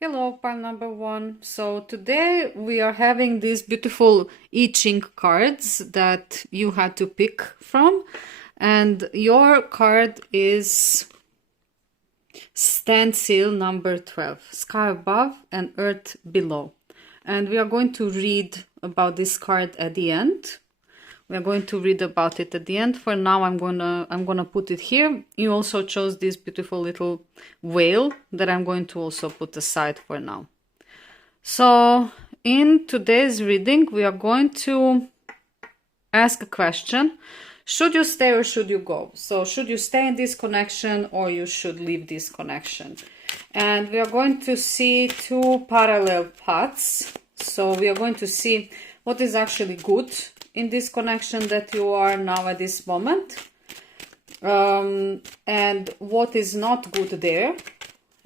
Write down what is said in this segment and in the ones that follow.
Hello, pile number one. So today we are having these beautiful I Ching cards that you had to pick from. And your card is Stand Still number 12, Sky Above and Earth Below. And we are going to read about this card at the end. We're going to read about it at the end. For now, I'm gonna put it here. You also chose this beautiful little whale that I'm going to also put aside for now. So in today's reading, we are going to ask a question. Should you stay or should you go? So should you stay in this connection or you should leave this connection? And we are going to see two parallel paths. So we are going to see what is actually good in this connection that you are now at this moment, and what is not good there.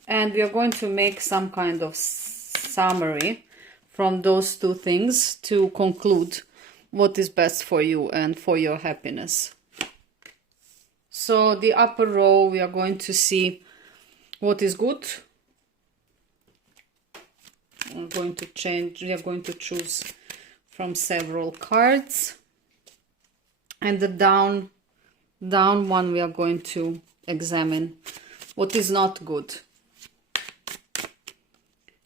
And we are going to make some kind of summary from those two things to conclude what is best for you and for your happiness. So the upper row, we are going to see what is good. I'm going to change, we are going to choose from several cards, and the down one we are going to examine what is not good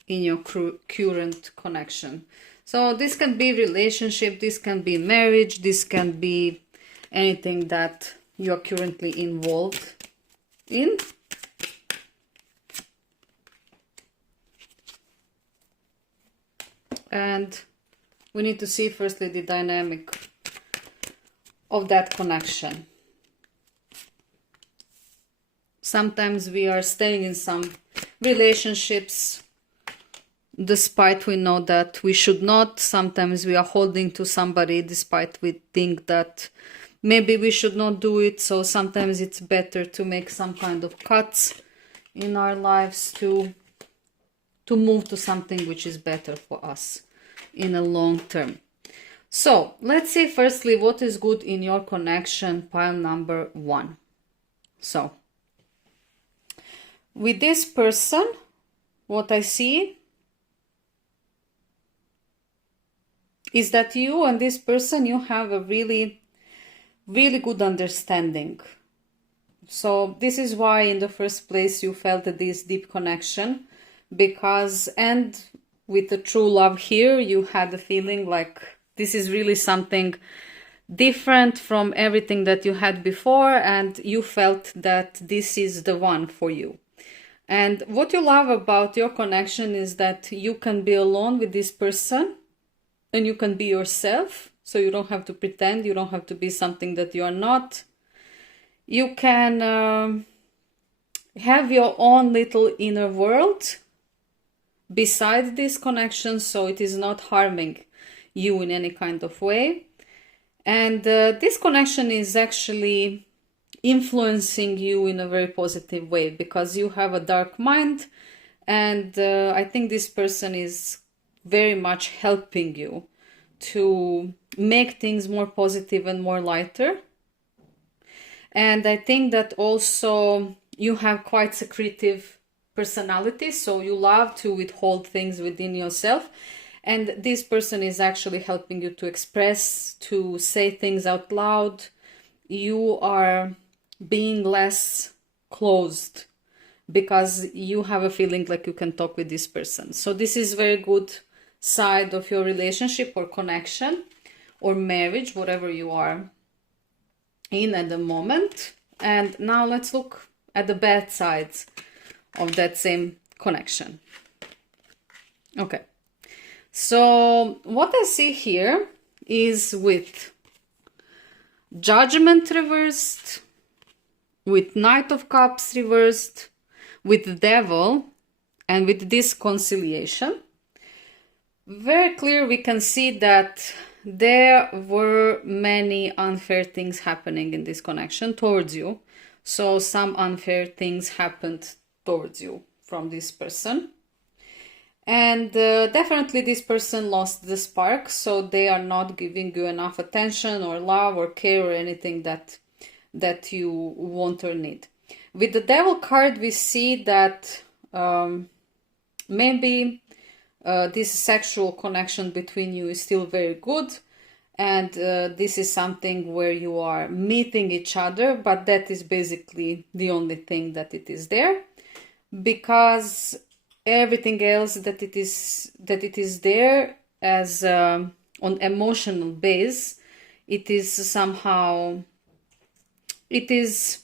in your current connection. So this can be relationship, this can be marriage, this can be anything that you're currently involved in. And we need to see firstly the dynamic of that connection. Sometimes we are staying in some relationships despite we know that we should not. Sometimes we are holding to somebody despite we think that maybe we should not do it. So sometimes it's better to make some kind of cuts in our lives to move to something which is better for us in a long term. So let's see firstly what is good in your connection, pile number one. So with this person, what I see is that you and this person, you have a really good understanding. So this is why in the first place you felt this deep connection, because, and with the true love here, you had the feeling like this is really something different from everything that you had before, and you felt that this is the one for you. And what you love about your connection is that you can be alone with this person and you can be yourself. So you don't have to pretend, you don't have to be something that you are not. You can have your own little inner world beside this connection, so it is not harming you in any kind of way. And this connection is actually influencing you in a very positive way, because you have a dark mind, and I think this person is very much helping you to make things more positive and more lighter. And I think that also you have quite secretive personality, so you love to withhold things within yourself, and this person is actually helping you to express, to say things out loud. You are being less closed because you have a feeling like you can talk with this person. So this is very good side of your relationship or connection or marriage, whatever you are in at the moment. And now let's look at the bad sides of that same connection. Okay, so what I see here is with Judgment reversed, with Knight of Cups reversed, with the Devil, and with Disconciliation. Very clear we can see that there were many unfair things happening in this connection towards you. So some unfair things happened towards you from this person. And definitely this person lost the spark, so they are not giving you enough attention or love or care or anything that you want or need. With the Devil card, we see that maybe this sexual connection between you is still very good, and this is something where you are meeting each other, but that is basically the only thing that it is there, because everything else that it is there as on emotional base, it is somehow, it is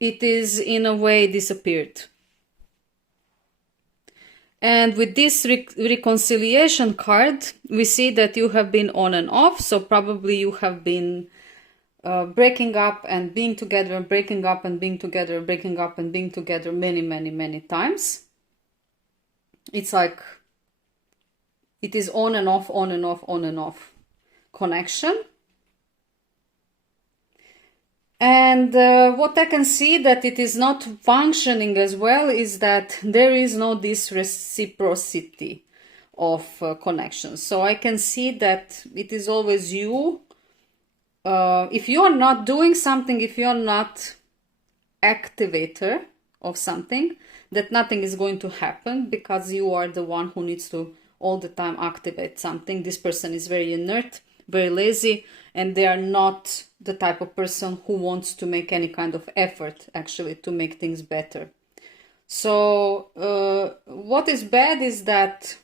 in a way disappeared. And with this reconciliation card, we see that you have been on and off. So probably you have been breaking up and being together, breaking up and being together, breaking up and being together many times. It's like it is on and off, on and off, on and off connection. And what I can see that it is not functioning as well is that there is no this reciprocity of connection. So I can see that it is always you. If you are not doing something, if you are not activator of something, that nothing is going to happen, because you are the one who needs to all the time activate something. This person is very inert, very lazy, and they are not the type of person who wants to make any kind of effort actually to make things better. So what is bad is that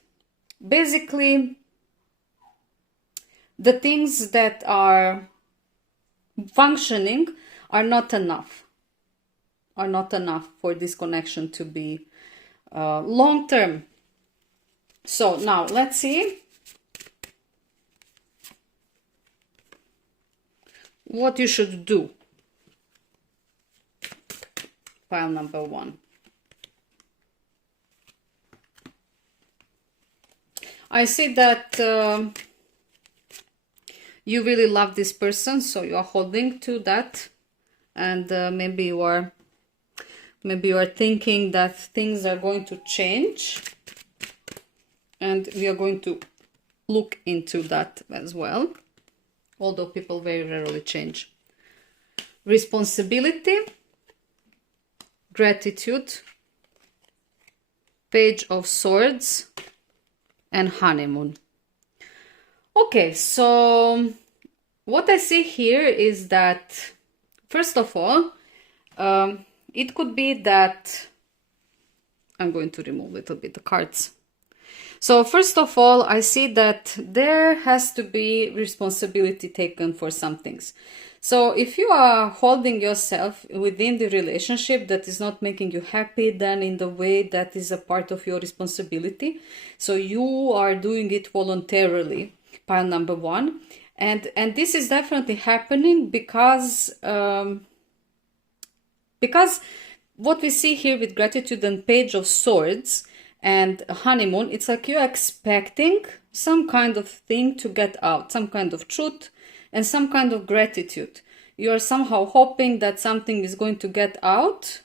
basically the things that are functioning are not enough for this connection to be long term. So now let's see what you should do. Pile number 1. I see that you really love this person, so you are holding to that, and maybe you are thinking that things are going to change, and we are going to look into that as well. Although people very rarely change. Responsibility, gratitude, Page of Swords, and honeymoon. Okay, so what I see here is that, first of all, it could be that I'm going to remove a little bit the cards. So first of all, I see that there has to be responsibility taken for some things. So if you are holding yourself within the relationship that is not making you happy, then in the way that is a part of your responsibility. So you are doing it voluntarily, pile number 1. And this is definitely happening because what we see here with gratitude and Page of Swords and honeymoon, it's like you're expecting some kind of thing to get out, some kind of truth and some kind of gratitude. You're somehow hoping that something is going to get out,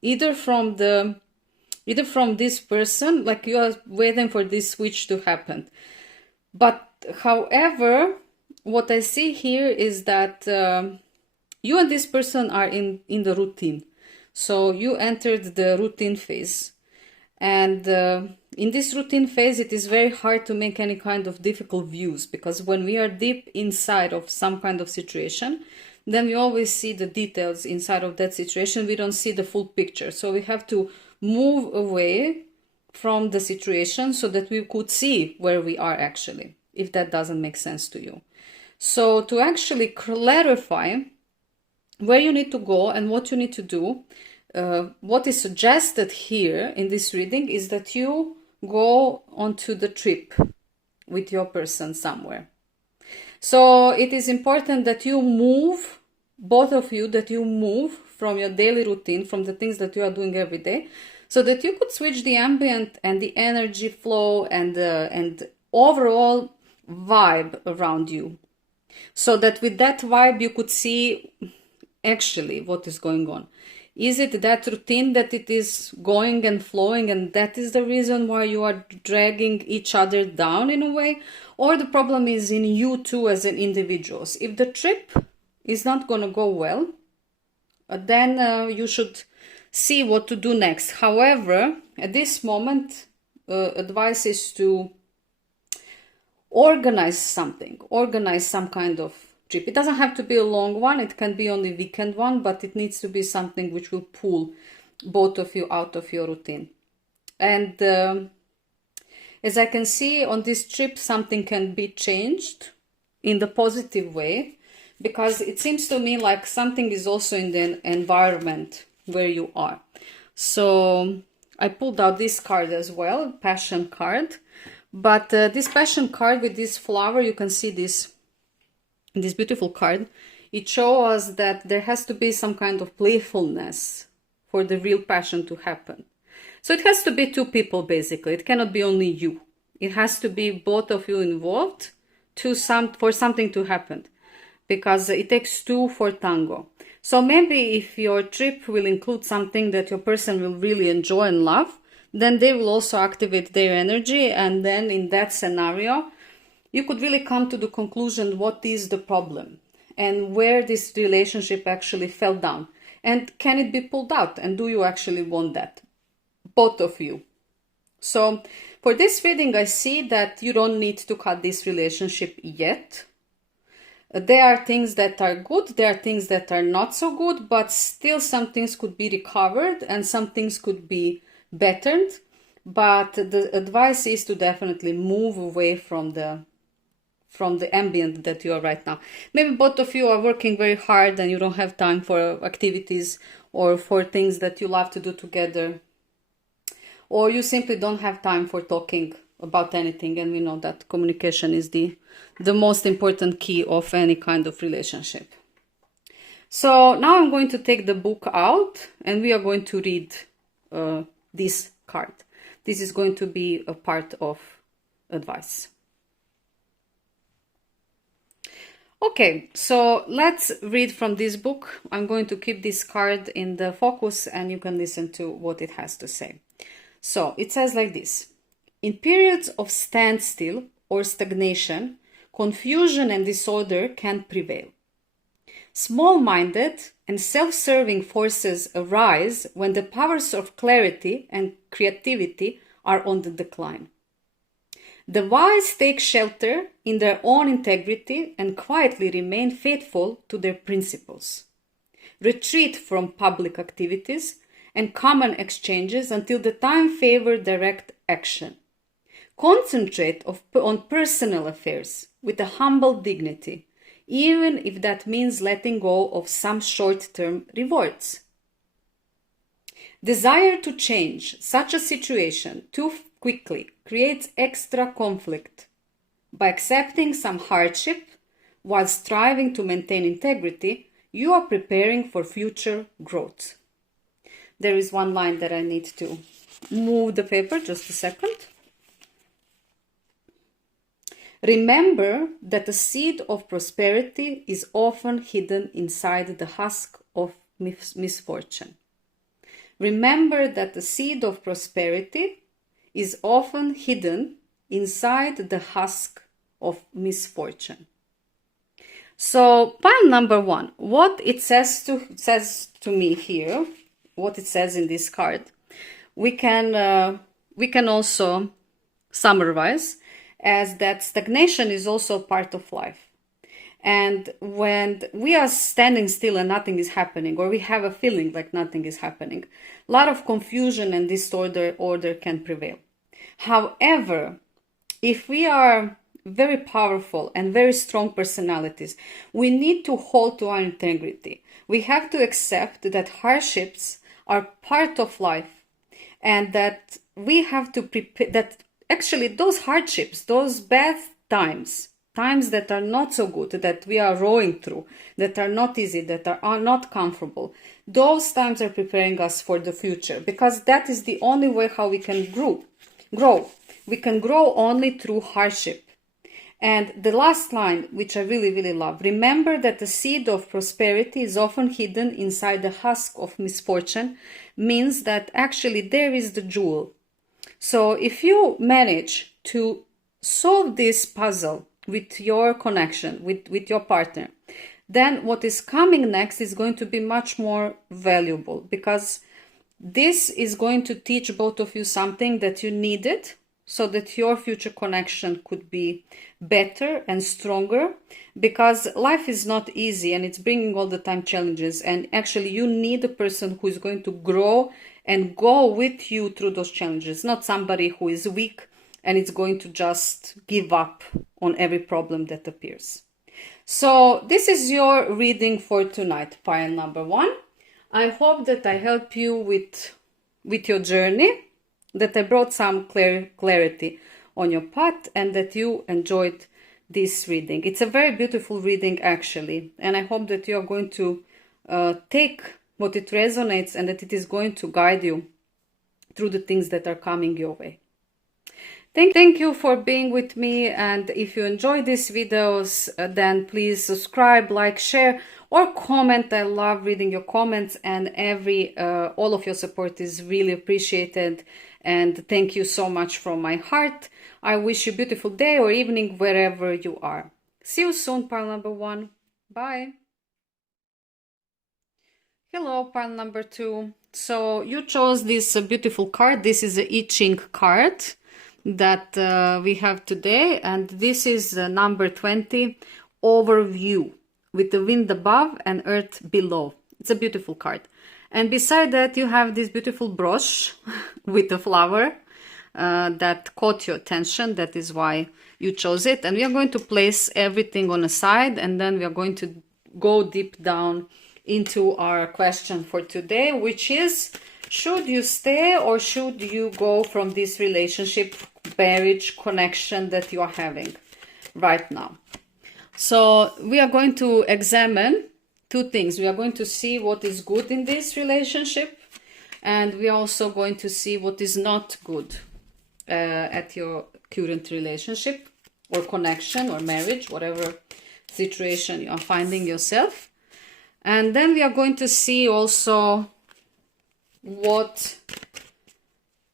either from this person, like you are waiting for this switch to happen. But however, what I see here is that you and this person are in the routine. So you entered the routine phase. And in this routine phase, it is very hard to make any kind of difficult views, because when we are deep inside of some kind of situation, then we always see the details inside of that situation. We don't see the full picture. So we have to move away from the situation so that we could see where we are actually, if that doesn't make sense to you. So to actually clarify where you need to go and what you need to do, what is suggested here in this reading is that you go onto the trip with your person somewhere. So it is important that you move, both of you, that you move from your daily routine, from the things that you are doing every day, so that you could switch the ambient and the energy flow and overall vibe around you. So that with that vibe you could see actually what is going on. Is it that routine that it is going and flowing, and that is the reason why you are dragging each other down in a way? Or the problem is in you two as an individuals? If the trip is not going to go well, then you should see what to do next. However, at this moment, advice is to organize something, organize some kind of trip. It doesn't have to be a long one, it can be only weekend one, but it needs to be something which will pull both of you out of your routine. And as I can see on this trip, something can be changed in the positive way, because it seems to me like something is also in the environment where you are. So I pulled out this card as well, passion card. But this passion card with this flower, you can see this beautiful card. It shows us that there has to be some kind of playfulness for the real passion to happen. So it has to be two people, basically. It cannot be only you. It has to be both of you involved for something to happen, because it takes two for tango. So maybe if your trip will include something that your person will really enjoy and love, then they will also activate their energy, and then in that scenario, you could really come to the conclusion what is the problem and where this relationship actually fell down, and can it be pulled out, and do you actually want that, both of you. So for this reading, I see that you don't need to cut this relationship yet. There are things that are good, there are things that are not so good, but still some things could be recovered and some things could be bettered. But the advice is to definitely move away from the ambient that you are right now. Maybe both of you are working very hard and you don't have time for activities or for things that you love to do together. Or you simply don't have time for talking about anything, and we know that communication is the most important key of any kind of relationship. So now I'm going to take the book out and we are going to read this card. This is going to be a part of advice. Okay, so let's read from this book. I'm going to keep this card in the focus and you can listen to what it has to say. So it says like this: in periods of standstill or stagnation, confusion and disorder can prevail. Small-minded and self-serving forces arise when the powers of clarity and creativity are on the decline. The wise take shelter in their own integrity and quietly remain faithful to their principles. Retreat from public activities and common exchanges until the time favor direct action. Concentrate on personal affairs with a humble dignity, even if that means letting go of some short-term rewards. Desire to change such a situation too quickly creates extra conflict. By accepting some hardship while striving to maintain integrity, you are preparing for future growth. There is one line that I need to move the paper, just a second. Remember that the seed of prosperity is often hidden inside the husk of misfortune. Remember that the seed of prosperity is often hidden inside the husk of misfortune. So, pile number one, what it says to me here, what it says in this card, we can also summarize as that stagnation is also part of life. And when we are standing still and nothing is happening, or we have a feeling like nothing is happening, a lot of confusion and disorder can prevail. However, if we are very powerful and very strong personalities, we need to hold to our integrity. We have to accept that hardships are part of life, and that we have to prepare, that actually those hardships, those bad times that are not so good, that we are rowing through, that are not easy, that are not comfortable, those times are preparing us for the future, because that is the only way how we can grow. We can grow only through hardship. And the last line, which I really, really love: remember that the seed of prosperity is often hidden inside the husk of misfortune, means that actually there is the jewel. So if you manage to solve this puzzle with your connection, with your partner, then what is coming next is going to be much more valuable, because This is going to teach both of you something that you needed so that your future connection could be better and stronger, because life is not easy and it's bringing all the time challenges, and actually you need a person who is going to grow and go with you through those challenges, not somebody who is weak and it's going to just give up on every problem that appears. So this is your reading for tonight, pile number 1. I hope that I help you with your journey, that I brought some clarity on your path, and that you enjoyed this reading. It's a very beautiful reading actually, and I hope that you are going to take what it resonates and that it is going to guide you through the things that are coming your way. Thank you for being with me, and if you enjoy these videos, then please subscribe, like, share, or comment. I love reading your comments, and all of your support is really appreciated, and thank you so much from my heart. I wish you a beautiful day or evening wherever you are. See you soon, pile number 1. Bye. Hello, pile number 2. So you chose this beautiful card. This is the I Ching card that we have today, and this is number 20, overview, with the wind above and earth below. It's a beautiful card, and beside that you have this beautiful brooch with a flower that caught your attention. That is why you chose it, and we are going to place everything on a side, and then we are going to go deep down into our question for today, which is, should you stay or should you go from this relationship, marriage, connection that you are having right now? So we are going to examine two things. We are going to see what is good in this relationship, and we are also going to see what is not good at your current relationship or connection or marriage, whatever situation you are finding yourself. And then we are going to see also what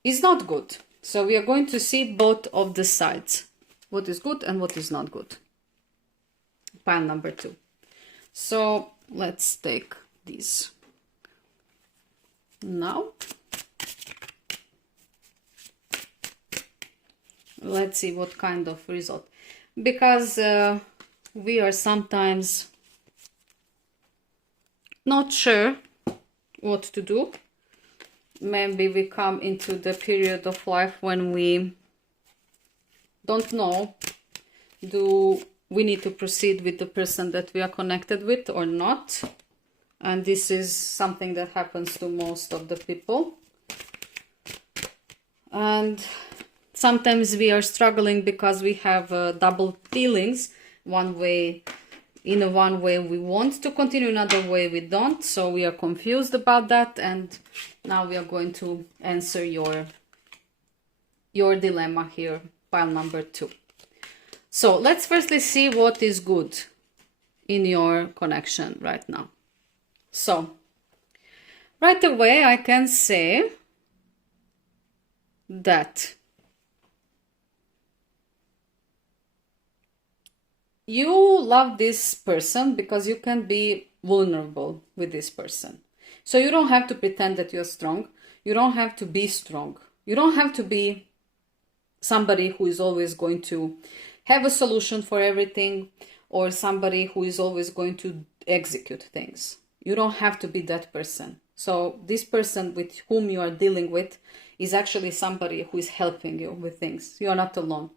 is not good. So we are going to see both of the sides, what is good and what is not good. Pile number 2. So let's take these now. Let's see what kind of result, because we are sometimes not sure what to do. Maybe we come into the period of life when we don't know, do we need to proceed with the person that we are connected with or not? And this is something that happens to most of the people. And sometimes we are struggling because we have double feelings. In one way we want to continue, another way we don't, so we are confused about that, and now we are going to answer your dilemma here, pile number 2. So let's firstly see what is good in your connection right now. So right away I can say that you love this person because you can be vulnerable with this person. So you don't have to pretend that you're strong. You don't have to be strong. You don't have to be somebody who is always going to have a solution for everything, or somebody who is always going to execute things. You don't have to be that person. So this person with whom you are dealing with is actually somebody who is helping you with things. You are not alone.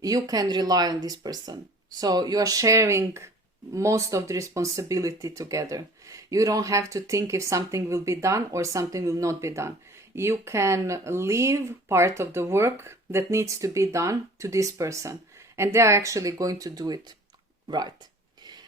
You can rely on this person. So you are sharing most of the responsibility together. You don't have to think if something will be done or something will not be done. You can leave part of the work that needs to be done to this person, and they are actually going to do it right.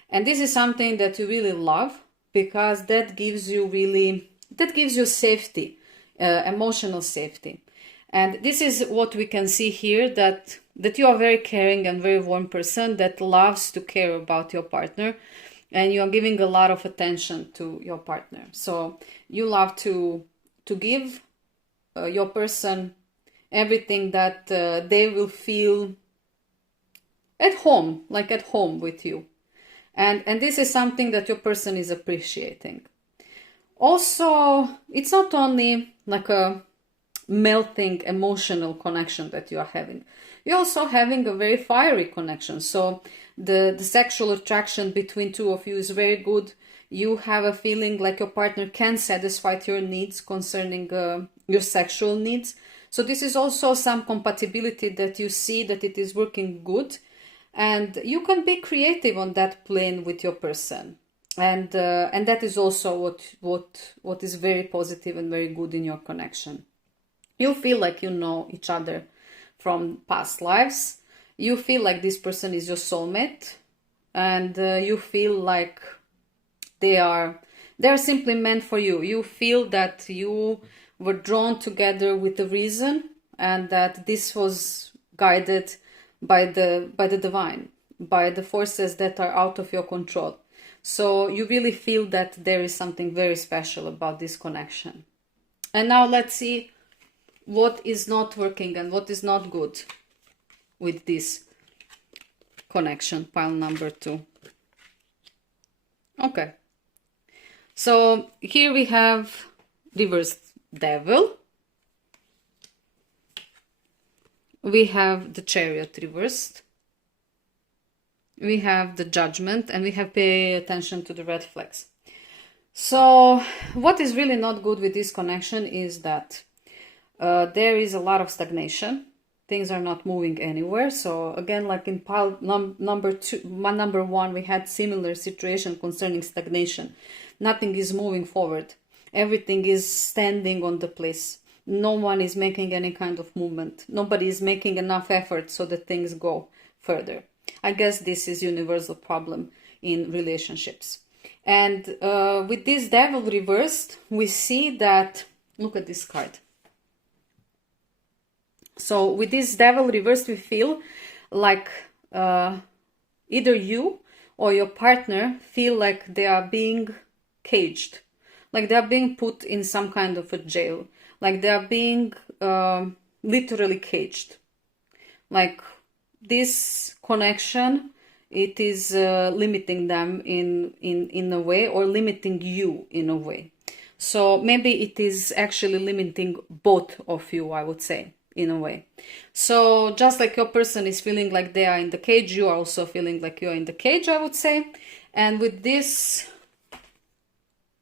And this is something that you really love, because that gives you safety, emotional safety. And this is what we can see here, that you are a very caring and very warm person that loves to care about your partner, and you are giving a lot of attention to your partner. So you love to give your person everything that they will feel at home, like at home with you. And this is something that your person is appreciating. Also, it's not only like a melting emotional connection that you are having. You're also having a very fiery connection. So the sexual attraction between two of you is very good. You have a feeling like your partner can satisfy your needs concerning your sexual needs. So this is also some compatibility that you see that it is working good, and you can be creative on that plane with your person, and that is also what is very positive and very good in your connection. You feel like you know each other from past lives. You feel like this person is your soulmate, and you feel like they're simply meant for you. You feel that you were drawn together with a reason, and that this was guided by the divine, by the forces that are out of your control. So you really feel that there is something very special about this connection. And now let's see what is not working and what is not good with this connection, pile number 2. Okay. So here we have reversed devil. We have the chariot reversed. We have the judgment, and we have pay attention to the red flags. So what is really not good with this connection is that there is a lot of stagnation. Things are not moving anywhere. So again, like in pile number 1, we had similar situation concerning stagnation. Nothing is moving forward. Everything is standing on the place. No one is making any kind of movement. Nobody is making enough effort so that things go further. I guess this is universal problem in relationships. And with this devil reversed, we see that, look at this card. So with this devil reversed, we feel like either you or your partner feel like they are being caged, like they are being put in some kind of a jail, like they are being literally caged. Like this connection, it is limiting them in a way, or limiting you in a way. So maybe it is actually limiting both of you, I would say, in a way. So just like your person is feeling like they are in the cage, you are also feeling like you're in the cage, I would say. And with this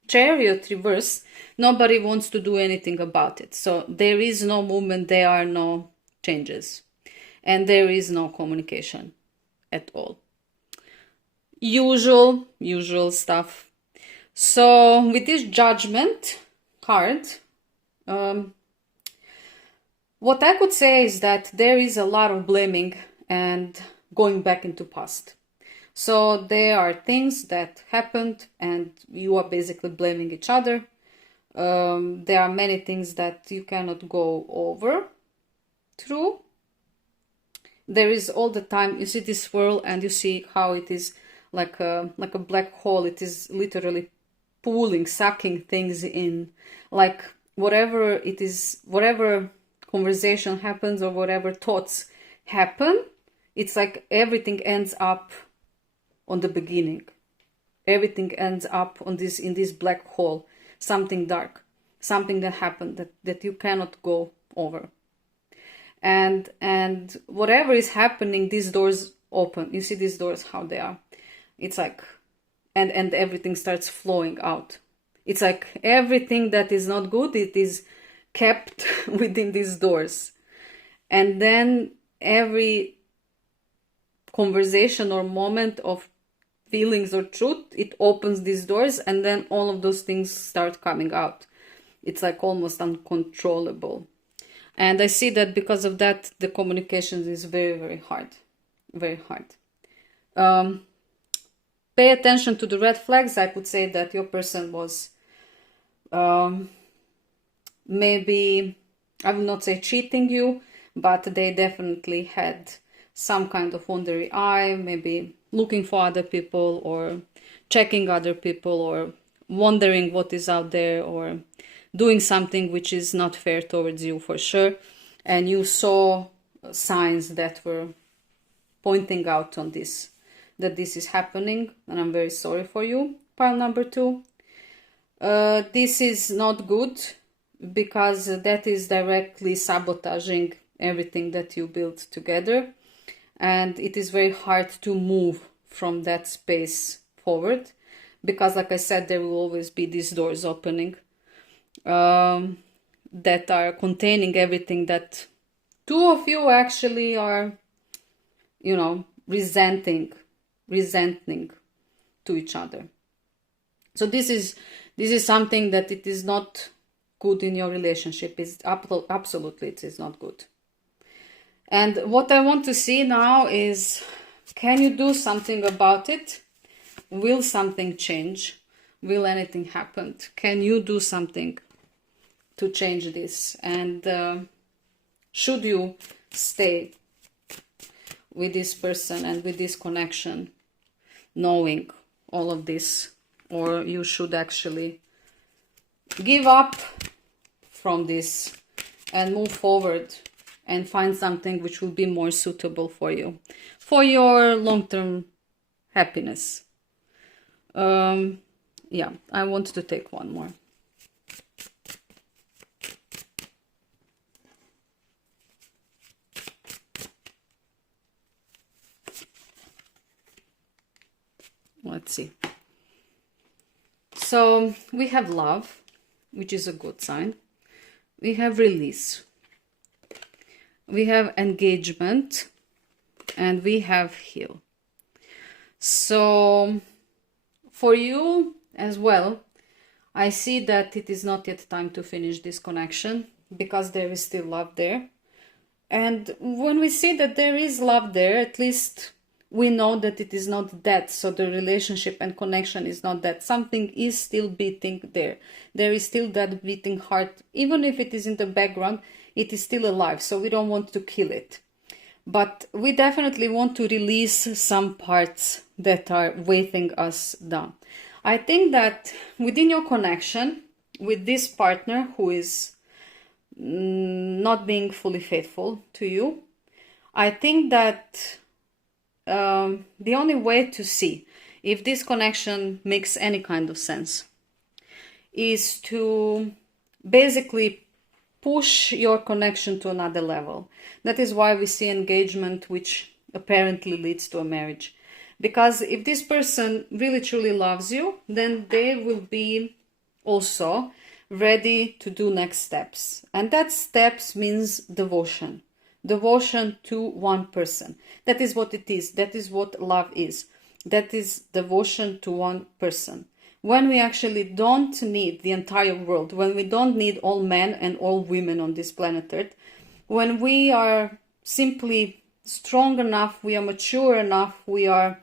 chariot reverse, nobody wants to do anything about it. So there is no movement, there are no changes, and there is no communication at all. Usual stuff. So with this judgment card, what I could say is that there is a lot of blaming and going back into past. So there are things that happened and you are basically blaming each other. There are many things that you cannot go over through. There is all the time, you see this swirl and you see how it is like a black hole. It is literally pulling, sucking things in. Like whatever it is, whatever conversation happens or whatever thoughts happen, it's like everything ends up on the beginning. Everything ends up on this, in this black hole, something dark, something that happened that you cannot go over. And whatever is happening, these doors open. You see these doors, how they are. It's like, and everything starts flowing out. It's like everything that is not good, it is kept within these doors. And then every conversation or moment of feelings or truth, it opens these doors, and then all of those things start coming out. It's like almost uncontrollable. And I see that because of that, the communication is very, very hard. Very hard. Pay attention to the red flags. I could say that your person was maybe, I will not say cheating you, but they definitely had some kind of wandering eye, maybe looking for other people or checking other people or wondering what is out there or doing something which is not fair towards you for sure. And you saw signs that were pointing out on this, that this is happening, and I'm very sorry for you. Pile number 2. This is not good because that is directly sabotaging everything that you built together, and it is very hard to move from that space forward because, like I said, there will always be these doors opening that are containing everything that two of you actually are, resenting to each other. So this is something that it is not good in your relationship. Absolutely, it is not good. And what I want to see now is, can you do something about it? Will something change? Will anything happen? Can you do something to change this? And should you stay with this person and with this connection, knowing all of this? Or you should actually give up from this and move forward and find something which will be more suitable for you, for your long-term happiness. Yeah, I want to take one more. Let's see. So we have love, which is a good sign. We have release. We have engagement. And we have heal. So for you as well, I see that it is not yet time to finish this connection because there is still love there. And when we see that there is love there, at least we know that it is not dead. So the relationship and connection is not dead. Something is still beating there. There is still that beating heart. Even if it is in the background, it is still alive. So we don't want to kill it. But we definitely want to release some parts that are weighing us down. I think that within your connection with this partner who is not being fully faithful to you, I think that the only way to see if this connection makes any kind of sense is to basically push your connection to another level. That is why we see engagement, which apparently leads to a marriage. Because if this person really truly loves you, then they will be also ready to do next steps. And that steps means devotion. Devotion to one person. That is what it is. That is what love is. That is devotion to one person. When we actually don't need the entire world, when we don't need all men and all women on this planet Earth, when we are simply strong enough, we are mature enough, we are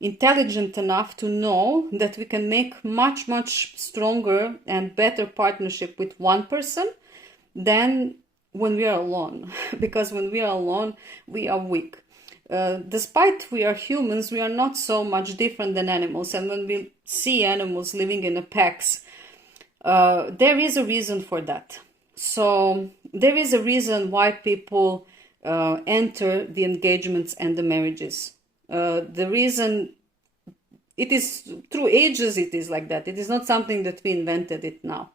intelligent enough to know that we can make much, much stronger and better partnership with one person than when we are alone. Because when we are alone, we are weak. Despite we are humans, we are not so much different than animals. And when we see animals living in a packs, there is a reason for that. So there is a reason why people enter the engagements and the marriages. The reason, it is through ages it is like that. It is not something that we invented it now.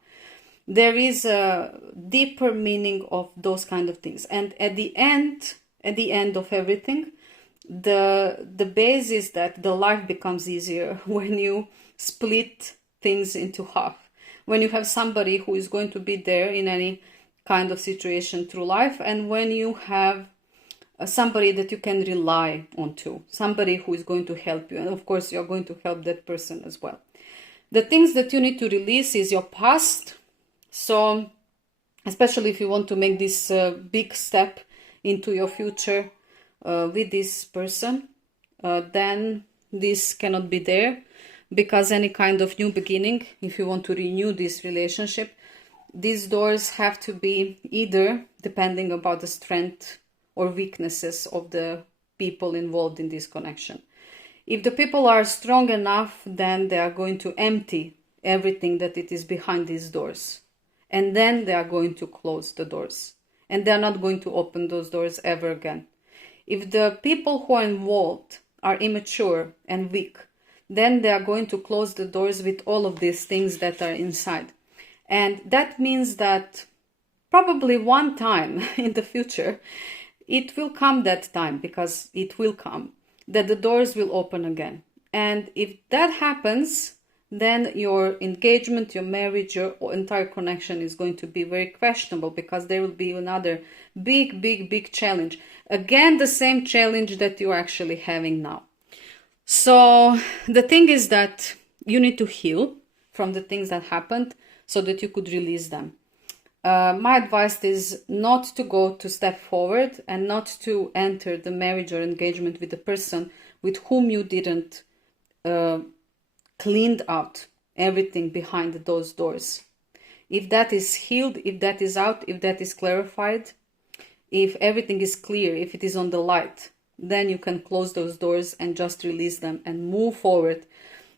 There is a deeper meaning of those kind of things. And at the end of everything, the base is that the life becomes easier when you split things into half. When you have somebody who is going to be there in any kind of situation through life, and when you have somebody that you can rely on to, somebody who is going to help you, and of course you're going to help that person as well. The things that you need to release is your past. So especially if you want to make this big step into your future with this person, then this cannot be there, because any kind of new beginning, if you want to renew this relationship, these doors have to be either depending about the strength or weaknesses of the people involved in this connection. If the people are strong enough, then they are going to empty everything that it is behind these doors. And then they are going to close the doors. And they are not going to open those doors ever again. If the people who are involved are immature and weak, then they are going to close the doors with all of these things that are inside. And that means that probably one time in the future, it will come that time, because it will come, that the doors will open again. And if that happens, then your engagement, your marriage, your entire connection is going to be very questionable, because there will be another big challenge. Again, the same challenge that you're actually having now. So the thing is that you need to heal from the things that happened so that you could release them. My advice is not to go to step forward and not to enter the marriage or engagement with the person with whom you didn't cleaned out everything behind those doors. If that is healed, if that is out, if that is clarified, if everything is clear, if it is on the light, then you can close those doors and just release them and move forward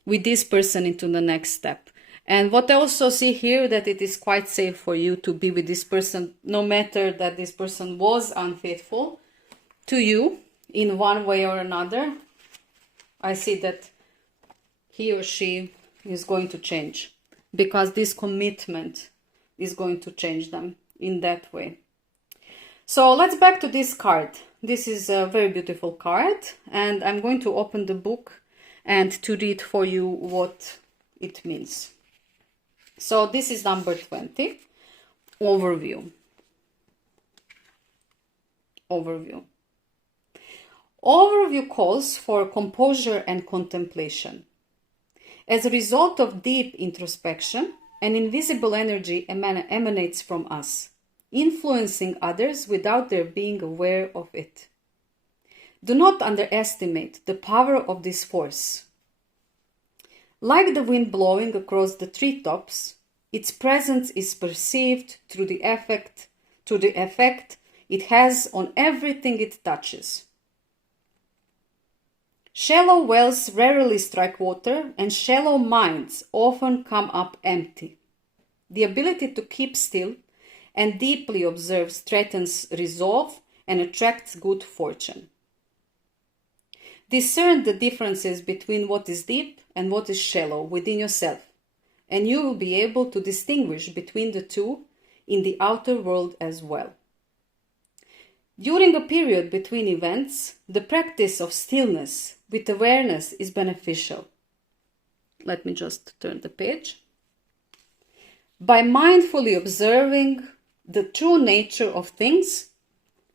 with this person into the next step. And what I also see here, that it is quite safe for you to be with this person, no matter that this person was unfaithful to you in one way or another. I see that he or she is going to change, because this commitment is going to change them in that way. So let's back to this card. This is a very beautiful card, and I'm going to open the book and to read for you what it means. So this is number 20, overview. Overview. Overview calls for composure and contemplation. As a result of deep introspection, an invisible energy emanates from us, influencing others without their being aware of it. Do not underestimate the power of this force. Like the wind blowing across the treetops, its presence is perceived through the effect it has on everything it touches. Shallow wells rarely strike water, and shallow minds often come up empty. The ability to keep still and deeply observe strengthens resolve and attracts good fortune. Discern the differences between what is deep and what is shallow within yourself, and you will be able to distinguish between the two in the outer world as well. During a period between events, the practice of stillness with awareness is beneficial. Let me just turn the page. By mindfully observing the true nature of things,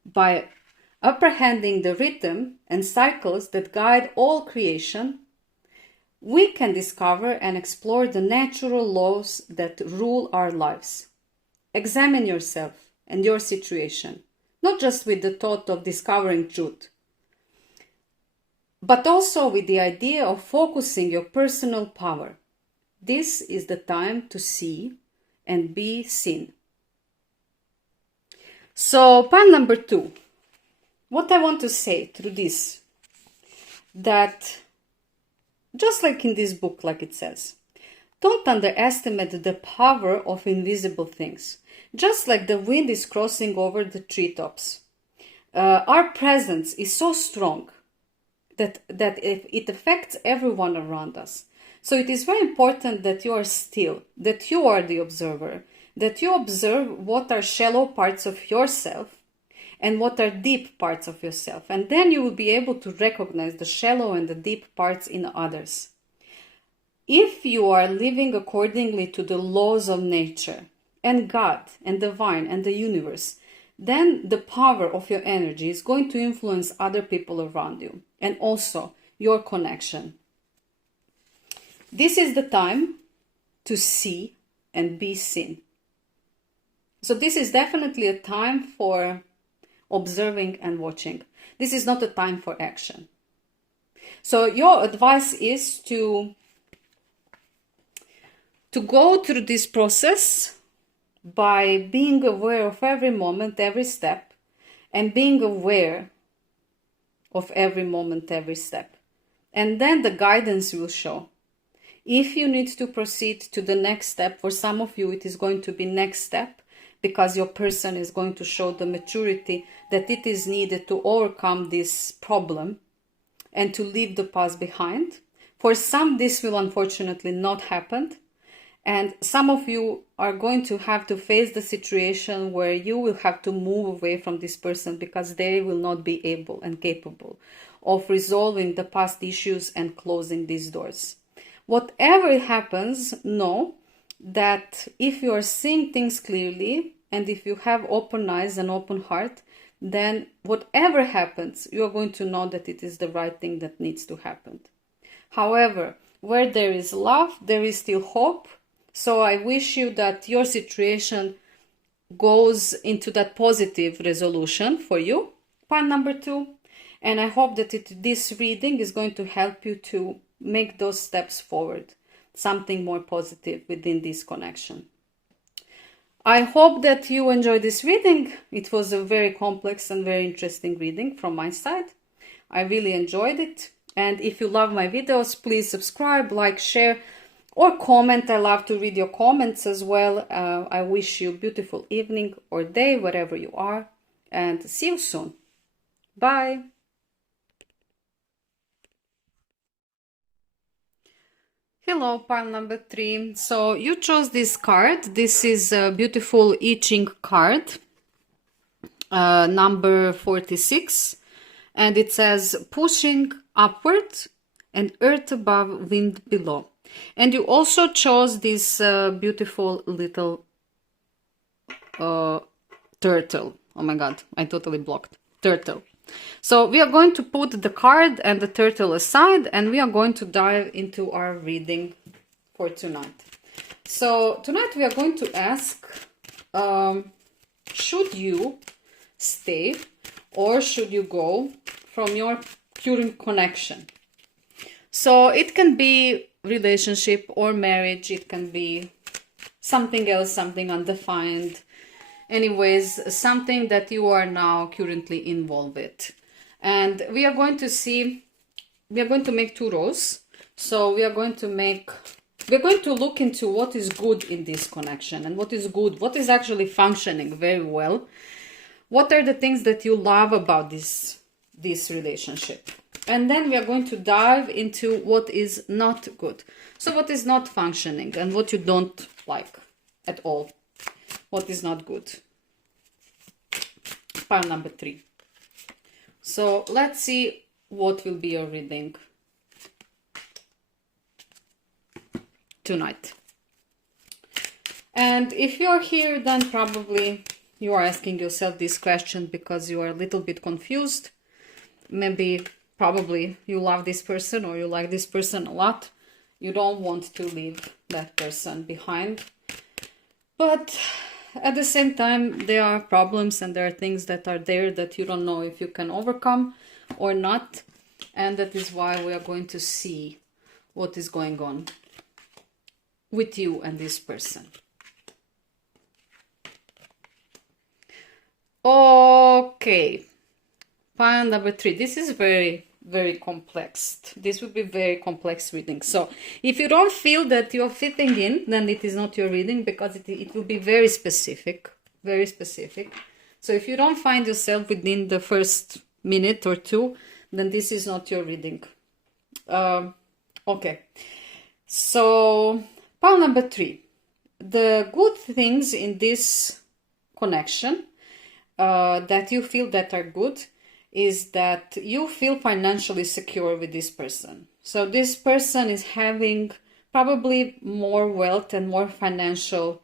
by apprehending the rhythm and cycles that guide all creation, we can discover and explore the natural laws that rule our lives. Examine yourself and your situation, not just with the thought of discovering truth, but also with the idea of focusing your personal power. This is the time to see and be seen. So, point number 2. What I want to say through this, that just like in this book, like it says, don't underestimate the power of invisible things. Just like the wind is crossing over the treetops, our presence is so strong that it affects everyone around us. So it is very important that you are still, that you are the observer, that you observe what are shallow parts of yourself and what are deep parts of yourself. And then you will be able to recognize the shallow and the deep parts in others. If you are living accordingly to the laws of nature and God and divine and the universe, then the power of your energy is going to influence other people around you and also your connection. This is the time to see and be seen. So this is definitely a time for observing and watching. This is not a time for action. So your advice is to go through this process by being aware of every moment, every step, and being aware of every moment, every step. And then the guidance will show. If you need to proceed to the next step, for some of you it is going to be next step, because your person is going to show the maturity that it is needed to overcome this problem and to leave the past behind. For some, this will unfortunately not happen. And some of you are going to have to face the situation where you will have to move away from this person because they will not be able and capable of resolving the past issues and closing these doors. Whatever happens, know that if you are seeing things clearly and if you have open eyes and open heart, then whatever happens, you are going to know that it is the right thing that needs to happen. However, where there is love, there is still hope. So I wish you that your situation goes into that positive resolution for you, part number 2. And I hope that this reading is going to help you to make those steps forward, something more positive within this connection. I hope that you enjoyed this reading. It was a very complex and very interesting reading from my side. I really enjoyed it. And if you love my videos, please subscribe, like, share, or comment. I love to read your comments as well. I wish you a beautiful evening or day, wherever you are. And see you soon. Bye. Hello, pile number 3. So you chose this card. This is a beautiful I Ching card, number 46. And it says, pushing upward and earth above, wind below. And you also chose this beautiful little turtle. Oh my god, I totally blocked. Turtle. So we are going to put the card and the turtle aside, and we are going to dive into our reading for tonight. So tonight we are going to ask, should you stay or should you go from your current connection? So it can be relationship or marriage, it can be something else, something undefined. Anyways, something that you are now currently involved with. And we are going to see, we are going to make 2 rows. So we are going to look into what is good in this connection and what is good, what is actually functioning very well. What are the things that you love about this relationship? And then we are going to dive into what is not good. So what is not functioning and what you don't like at all. What is not good. Pile number 3. So let's see what will be your reading tonight. And if you're here, then probably you are asking yourself this question because you are a little bit confused. Maybe, probably you love this person or you like this person a lot. You don't want to leave that person behind. But at the same time, there are problems and there are things that are there that you don't know if you can overcome or not. And that is why we are going to see what is going on with you and this person. Okay, pile number 3. This is very complex. This will be very complex reading. So if you don't feel that you're fitting in, then it is not your reading because it will be very specific. Very specific. So if you don't find yourself within the first minute or 2, then this is not your reading. Okay. So pile number 3. The good things in this connection that you feel that are good is that you feel financially secure with this person. So this person is having probably more wealth and more financial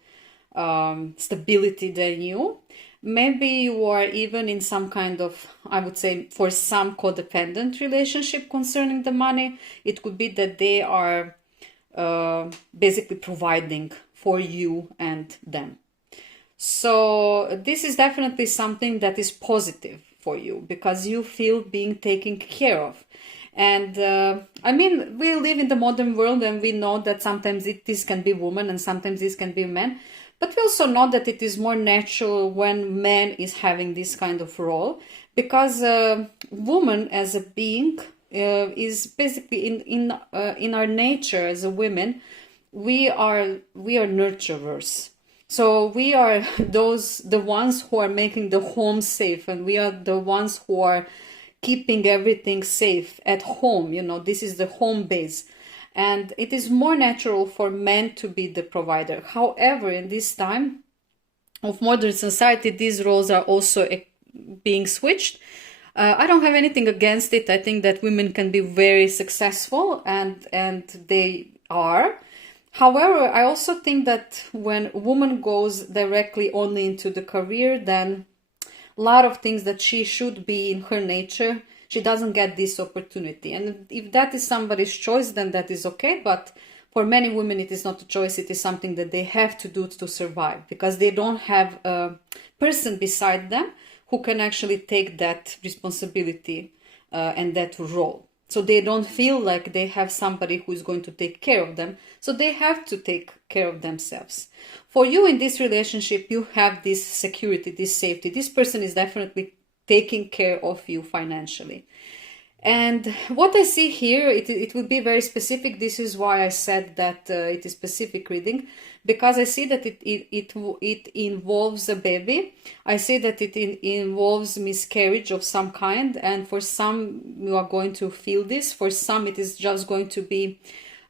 stability than you. Maybe you are even in some kind of, I would say, for some codependent relationship concerning the money. It could be that they are basically providing for you and them. So this is definitely something that is positive for you because you feel being taken care of. And I mean, we live in the modern world and we know that sometimes this can be woman and sometimes this can be man. But we also know that it is more natural when man is having this kind of role because woman as a being is basically in our nature as a women, we are nurturers. So we are the ones who are making the home safe, and we are the ones who are keeping everything safe at home. You know, this is the home base. And it is more natural for men to be the provider. However, in this time of modern society, these roles are also being switched. I don't have anything against it. I think that women can be very successful, and they are. However, I also think that when a woman goes directly only into the career, then a lot of things that she should be in her nature, she doesn't get this opportunity. And if that is somebody's choice, then that is okay. But for many women, it is not a choice. It is something that they have to do to survive, because they don't have a person beside them who can actually take that responsibility and that role. So they don't feel like they have somebody who is going to take care of them. So they have to take care of themselves. For you in this relationship, you have this security, this safety. This person is definitely taking care of you financially. And what I see here, it will be very specific. This is why I said that it is specific reading, because I see that it involves a baby. I see that it involves miscarriage of some kind, and for some you are going to feel this. For some, it is just going to be,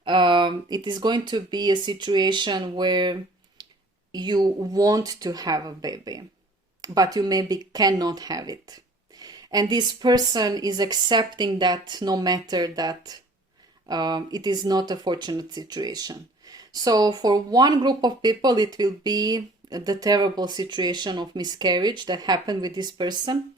it is going to be a situation where you want to have a baby, but you maybe cannot have it. And this person is accepting that, no matter that it is not a fortunate situation. So for one group of people, it will be the terrible situation of miscarriage that happened with this person.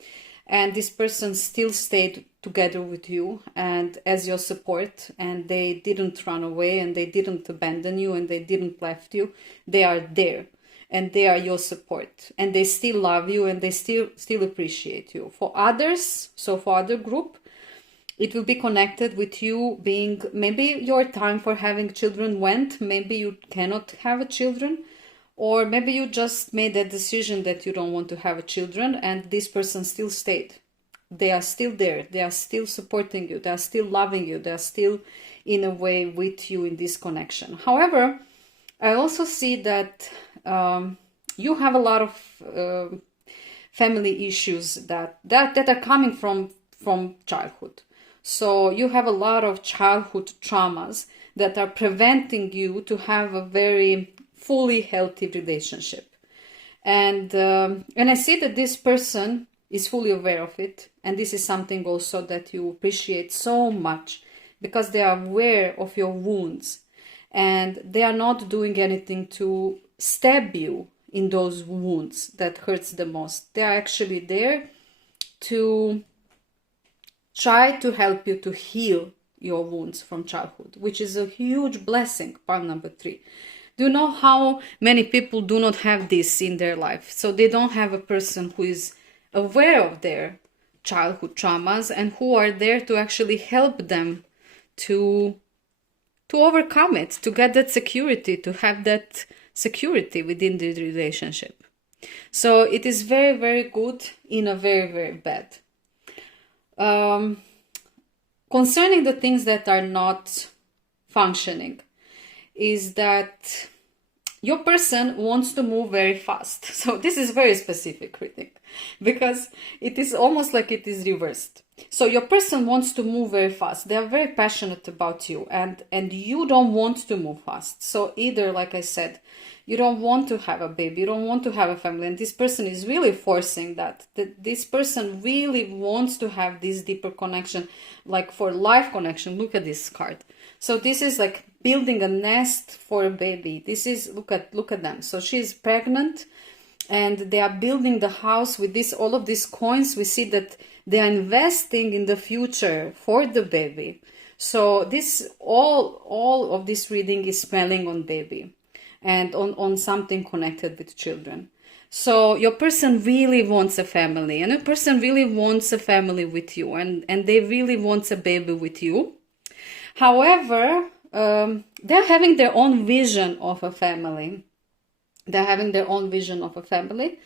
And this person still stayed together with you and as your support. And they didn't run away, and they didn't abandon you, and they didn't left you. They are there. And they are your support, and they still love you, and they still appreciate you. For others, so for other group, it will be connected with you being, maybe your time for having children went, maybe you cannot have a children, or maybe you just made that decision that you don't want to have a children, and this person still stayed. They are still there, they are still supporting you, they are still loving you, they are still in a way with you in this connection. However, I also see that you have a lot of family issues that are coming from childhood. So you have a lot of childhood traumas that are preventing you to have a very fully healthy relationship. And I see that this person is fully aware of it. And this is something also that you appreciate so much, because they are aware of your wounds. And they are not doing anything to stab you in those wounds that hurts the most. They are actually there to try to help you to heal your wounds from childhood, which is a huge blessing. Part number 3. Do you know how many people do not have this in their life? So they don't have a person who is aware of their childhood traumas and who are there to actually help them to overcome it, to get that security, to have that security within the relationship. So it is very, very good in a very, very bad. Concerning the things that are not functioning, is that your person wants to move very fast. So this is very specific reading, because it is almost like it is reversed. So your person wants to move very fast. They are very passionate about you, and you don't want to move fast. So either, like I said, you don't want to have a baby, you don't want to have a family, and this person is really forcing that this person really wants to have this deeper connection, like for life connection. Look at this card. So this is like building a nest for a baby. This is, look at them. So she's pregnant, and they are building the house with this, all of these coins. We see that they are investing in the future for the baby. So this, all of this reading is smelling on baby and on something connected with children. So your person really wants a family, and a person really wants a family with you, and they really want a baby with you. However, they're having their own vision of a family. They're having their own vision of a family,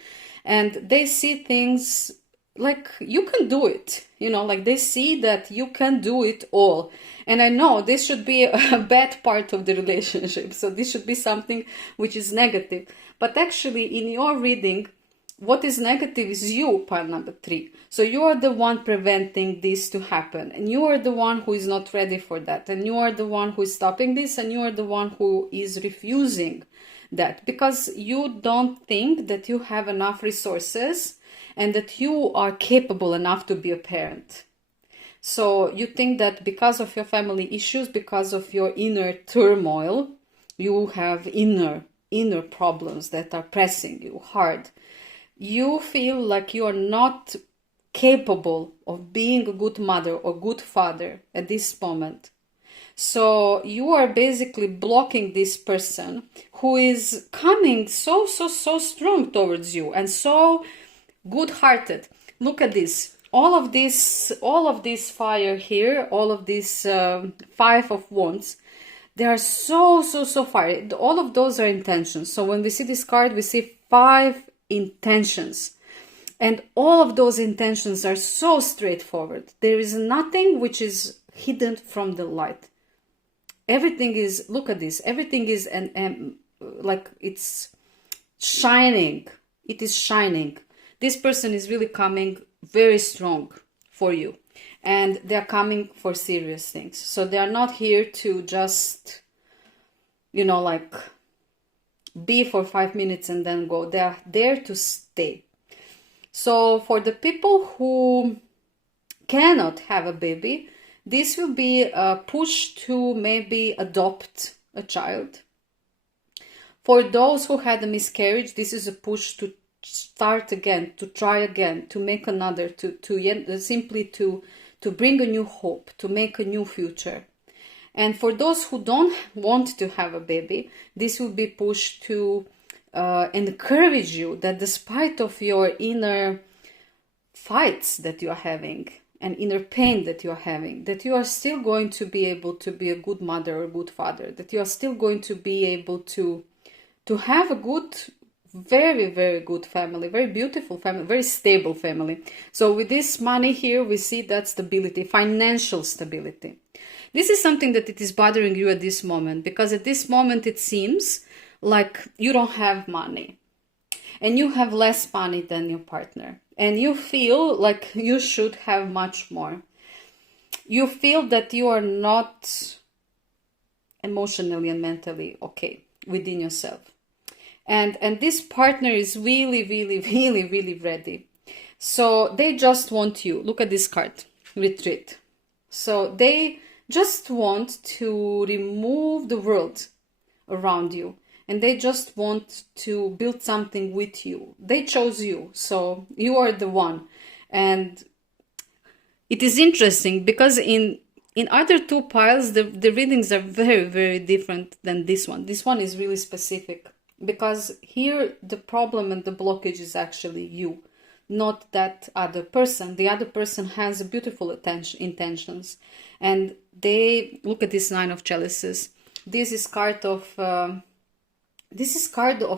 and they see things like you can do it, like they see that you can do it all. And I know this should be a bad part of the relationship, so this should be something which is negative. But actually, in your reading, what is negative is you, pile number 3. So you are the one preventing this to happen, and you are the one who is not ready for that, and you are the one who is stopping this, and you are the one who is refusing that, because you don't think that you have enough resources and that you are capable enough to be a parent. So you think that because of your family issues, because of your inner turmoil, you have inner problems that are pressing you hard. You feel like you are not capable of being a good mother or good father at this moment. So you are basically blocking this person who is coming so strong towards you and so good-hearted. Look at this. All of this fire here, all of this 5 of Wands, they are so fiery. All of those are intentions. So when we see this card, we see 5 intentions. And all of those intentions are so straightforward. There is nothing which is hidden from the light. Everything is, look at this, everything is like it's shining. It is shining. This person is really coming very strong for you. And they're coming for serious things. So they are not here to just, like be for 5 minutes and then go. They are there to stay. So for the people who cannot have a baby, this will be a push to maybe adopt a child. For those who had a miscarriage, this is a push to start again, to try again, to make another, simply to bring a new hope, to make a new future. And for those who don't want to have a baby, this will be pushed to encourage you that despite of your inner fights that you are having and inner pain that you are having, that you are still going to be able to be a good mother or a good father, that you are still going to be able to have a good, very, very good family, very beautiful family, very stable family. So with this money here, we see that stability, financial stability. This is something that it is bothering you at this moment, because at this moment it seems like you don't have money and you have less money than your partner, and you feel like you should have much more. You feel that you are not emotionally and mentally okay within yourself. And this partner is really, really, really, really ready. So they just want you. Look at this card, retreat. So they just want to remove the world around you. And they just want to build something with you. They chose you. So you are the one. And it is interesting because in other 2 piles, the readings are very, very different than this one. This one is really specific. Because here the problem and the blockage is actually you, not that other person. The other person has beautiful intentions, and they look at this 9 of chalices. This is card of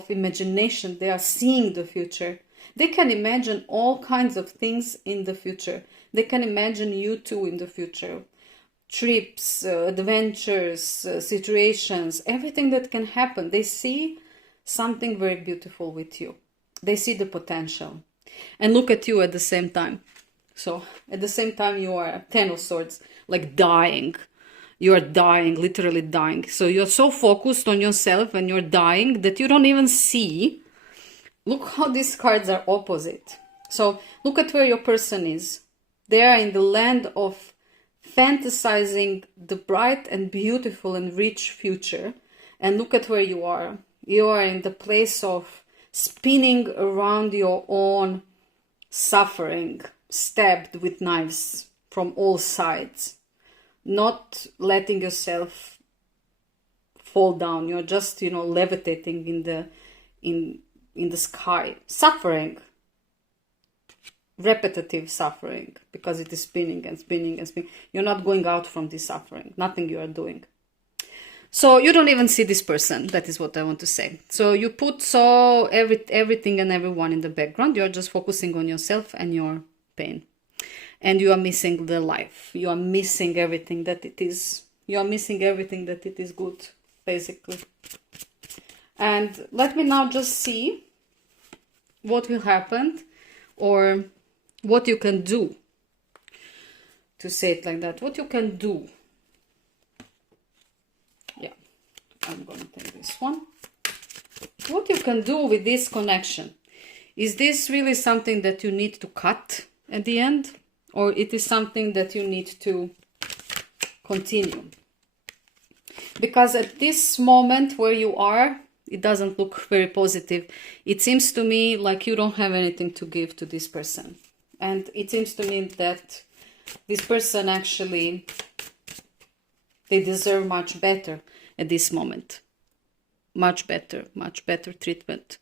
imagination. They are seeing the future. They can imagine all kinds of things in the future. They can imagine you two in the future. Trips, adventures, situations, everything that can happen. They see something very beautiful with you. They see the potential. And look at you at the same time. So at the same time you are 10 of swords, like dying. You are dying, literally dying. So you're so focused on yourself and you're dying that you don't even see. Look how these cards are opposite. So look at where your person is. They are in the land of fantasizing the bright and beautiful and rich future. And look at where you are. You are in the place of spinning around your own suffering, stabbed with knives from all sides, not letting yourself fall down. You're just, levitating in the sky, suffering, repetitive suffering, because it is spinning and spinning and spinning. You're not going out from this suffering, nothing you are doing. So you don't even see this person. That is what I want to say. So you put everything and everyone in the background. You're just focusing on yourself and your pain. And you are missing the life. You are missing everything that it is. You are missing everything that it is good, basically. And let me now just see what will happen, or what you can do, to say it like that, what you can do. Yeah, I'm going to take this one. What you can do with this connection. Is this really something that you need to cut at the end, or it is something that you need to continue? Because at this moment where you are, it doesn't look very positive. It seems to me like you don't have anything to give to this person. And it seems to me that this person actually, they deserve much better at this moment. Much better treatment.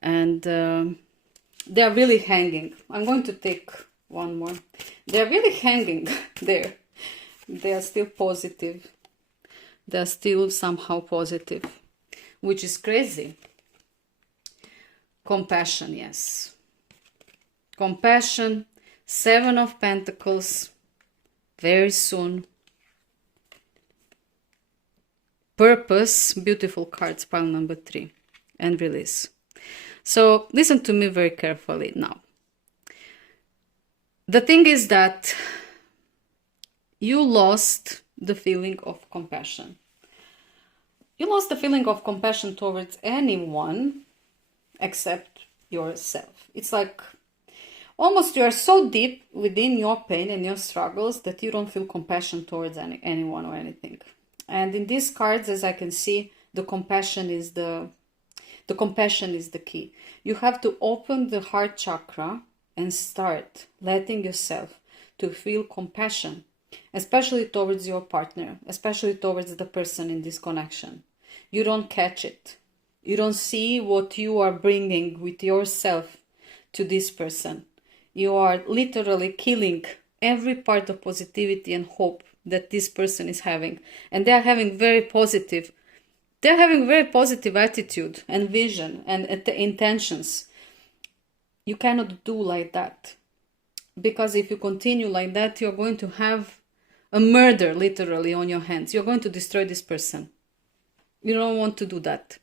And they are really hanging. I'm going to take one more. They are really hanging there. They are still positive. They are still somehow positive, which is crazy. Compassion, yes. Compassion, 7 of Pentacles, very soon. Purpose, beautiful cards, pile number 3, and release. So listen to me very carefully now. The thing is that you lost the feeling of compassion. You lost the feeling of compassion towards anyone except yourself. It's like almost you are so deep within your pain and your struggles that you don't feel compassion towards anyone or anything. And in these cards, as I can see, the compassion is the key. You have to open the heart chakra and start letting yourself to feel compassion, especially towards your partner, especially towards the person in this connection. You don't catch it. You don't see what you are bringing with yourself to this person. You are literally killing every part of positivity and hope that this person is having. And they are having very positive attitude and vision and intentions. You cannot do like that. Because if you continue like that, you're going to have a murder literally on your hands. You're going to destroy this person. You don't want to do that.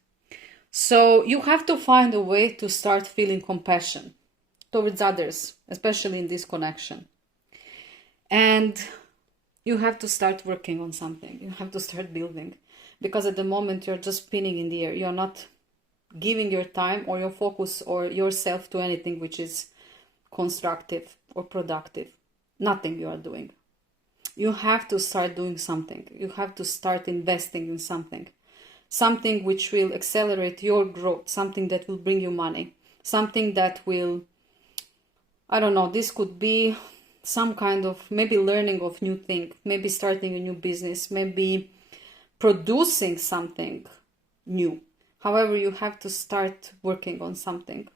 So you have to find a way to start feeling compassion towards others, especially in this connection. And you have to start working on something. You have to start building. Because at the moment you're just spinning in the air. You're not giving your time or your focus or yourself to anything which is constructive or productive. Nothing you are doing. You have to start doing something. You have to start investing in something. Something which will accelerate your growth. Something that will bring you money. Something that will, I don't know, this could be some kind of maybe learning of new thing. Maybe starting a new business. Maybe producing something new. However, you have to start working on something.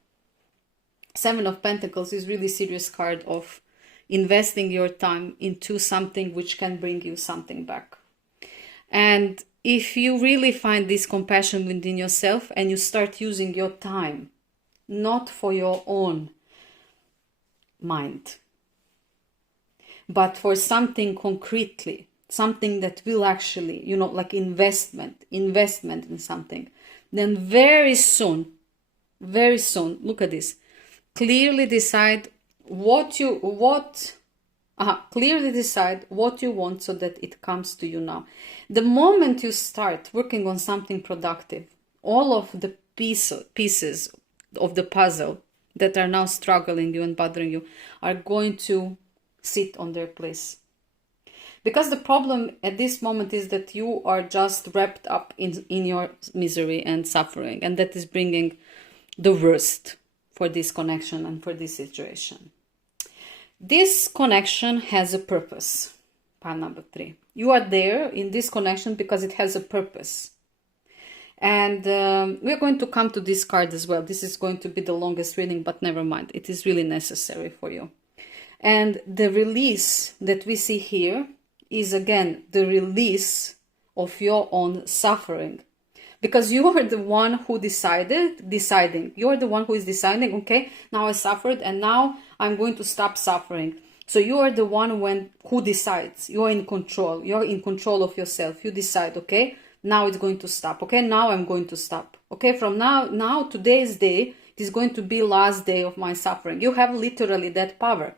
7 of Pentacles is really serious card of investing your time into something which can bring you something back. And if you really find this compassion within yourself and you start using your time, not for your own mind, but for something concretely, something that will actually, like investment in something, then very soon, look at this, clearly decide what you want so that it comes to you now. The moment you start working on something productive, all of the pieces of the puzzle that are now struggling you and bothering you are going to sit on their place. Because the problem at this moment is that you are just wrapped up in your misery and suffering. And that is bringing the worst for this connection and for this situation. This connection has a purpose. Pile number 3. You are there in this connection because it has a purpose. And we're going to come to this card as well. This is going to be the longest reading, but never mind. It is really necessary for you. And the release that we see here is again the release of your own suffering. Because you are the one who deciding. You are the one who is deciding, okay, now I suffered and now I'm going to stop suffering. So you are the one who decides. You are in control. You are in control of yourself. You decide, okay, now it's going to stop. Okay, now I'm going to stop. Okay, from now today's day, It is going to be last day of my suffering. You have literally that power.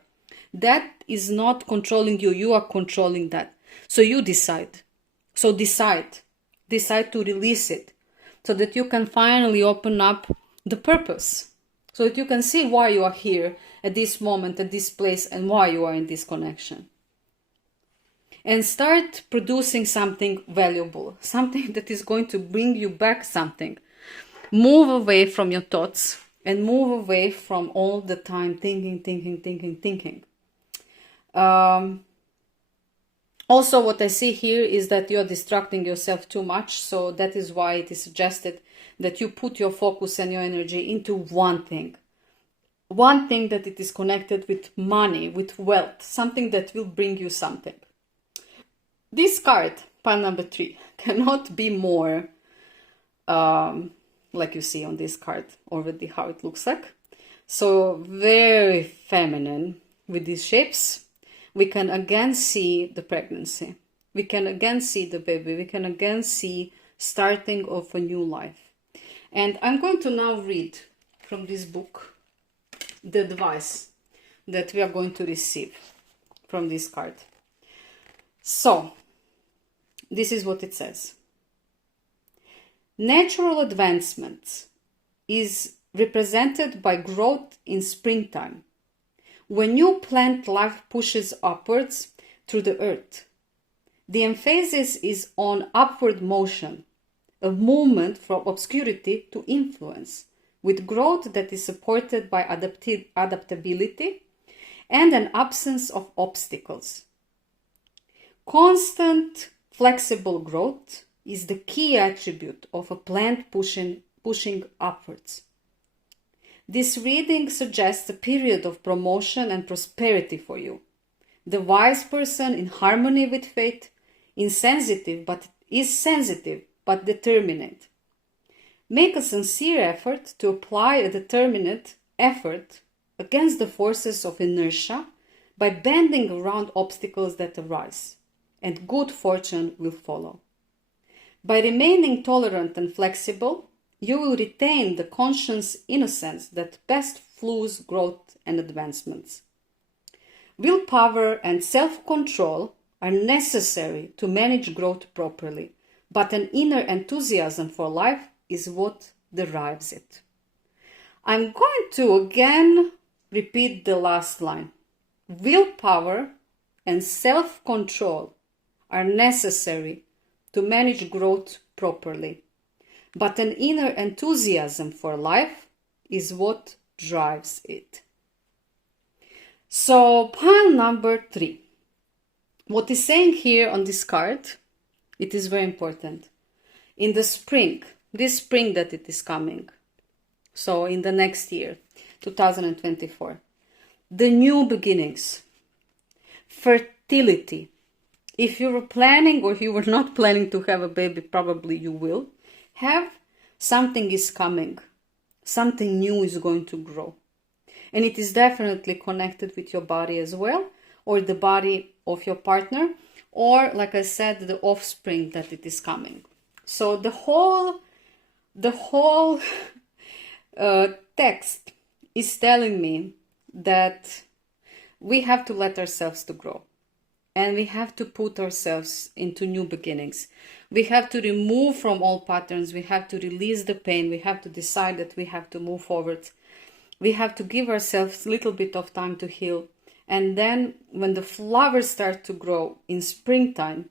That is not controlling you. You are controlling that. So you decide. So decide to release it, so that you can finally open up the purpose, so that you can see why you are here at this moment, at this place, and why you are in this connection. And start producing something valuable, something that is going to bring you back something. Move away from your thoughts and move away from all the time thinking. Also, what I see here is that you're distracting yourself too much. So that is why it is suggested that you put your focus and your energy into one thing. One thing that it is connected with money, with wealth, something that will bring you something. This card, pile number 3, cannot be more, like you see on this card already how it looks like. So very feminine with these shapes. We can again see the pregnancy. We can again see the baby. We can again see starting of a new life. And I'm going to now read from this book the advice that we are going to receive from this card. So, this is what it says. Natural advancement is represented by growth in springtime. When new plant life pushes upwards through the earth, the emphasis is on upward motion, a movement from obscurity to influence, with growth that is supported by adaptability and an absence of obstacles. Constant, flexible growth is the key attribute of a plant pushing upwards. This reading suggests a period of promotion and prosperity for you. The wise person in harmony with fate is sensitive but determined. Make a sincere effort to apply a determined effort against the forces of inertia by bending around obstacles that arise, and good fortune will follow. By remaining tolerant and flexible, you will retain the conscious innocence that best fuels growth and advancements. Willpower and self-control are necessary to manage growth properly, but an inner enthusiasm for life is what derives it. I'm going to again repeat the last line. Willpower and self-control are necessary to manage growth properly, but an inner enthusiasm for life is what drives it. So, pile number 3. What is saying here on this card, it is very important. In the spring, this spring that it is coming, so in the next year, 2024, the new beginnings, fertility. If you were planning or you were not planning to have a baby, probably you will have. Something is coming. Something new is going to grow. And it is definitely connected with your body as well, or the body of your partner, or, like I said, the offspring that it is coming. So the whole text is telling me that we have to let ourselves to grow. And we have to put ourselves into new beginnings. We have to remove from all patterns. We have to release the pain. We have to decide that we have to move forward. We have to give ourselves a little bit of time to heal. And then when the flowers start to grow in springtime,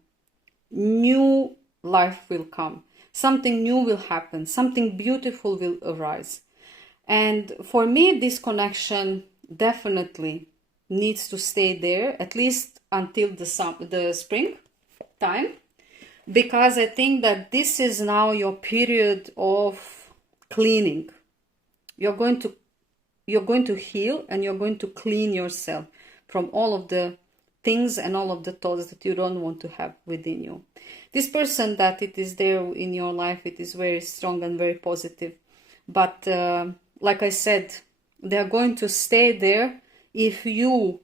new life will come. Something new will happen. Something beautiful will arise. And for me, this connection definitely needs to stay there, at least until the spring time, because I think that this is now your period of cleaning. You're going to heal, and you're going to clean yourself from all of the things and all of the thoughts that you don't want to have within you. This person that it is there in your life, it is very strong and very positive, but like I said, they are going to stay there if you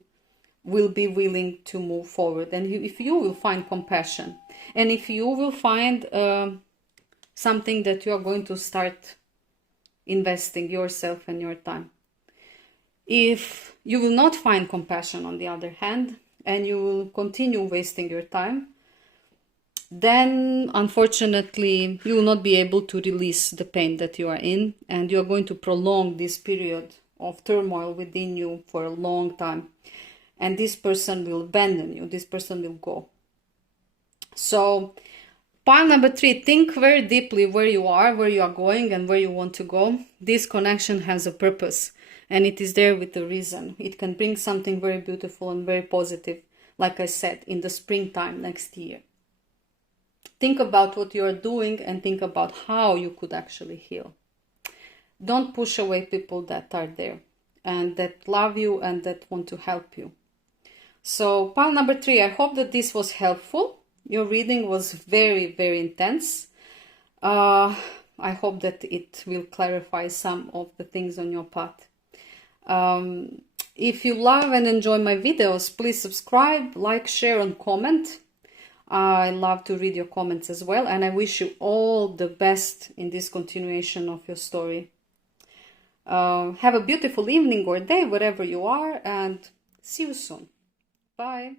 will be willing to move forward, and if you will find compassion, and if you will find something that you are going to start investing yourself and your time. If you will not find compassion, on the other hand, and you will continue wasting your time, then unfortunately you will not be able to release the pain that you are in, and you are going to prolong this period of turmoil within you for a long time. And this person will abandon you, this person will go. So pile number 3, think very deeply where you are going, and where you want to go. This connection has a purpose, and it is there with a reason. It can bring something very beautiful and very positive, like I said, in the springtime next year. Think about what you are doing and think about how you could actually heal. Don't push away people that are there and that love you and that want to help you. So pile number 3, I hope that this was helpful. Your reading was very, very intense. I hope that it will clarify some of the things on your path. If you love and enjoy my videos, please subscribe, like, share, and comment. I love to read your comments as well, and I wish you all the best in this continuation of your story. Have a beautiful evening or day wherever you are, and see you soon. Bye.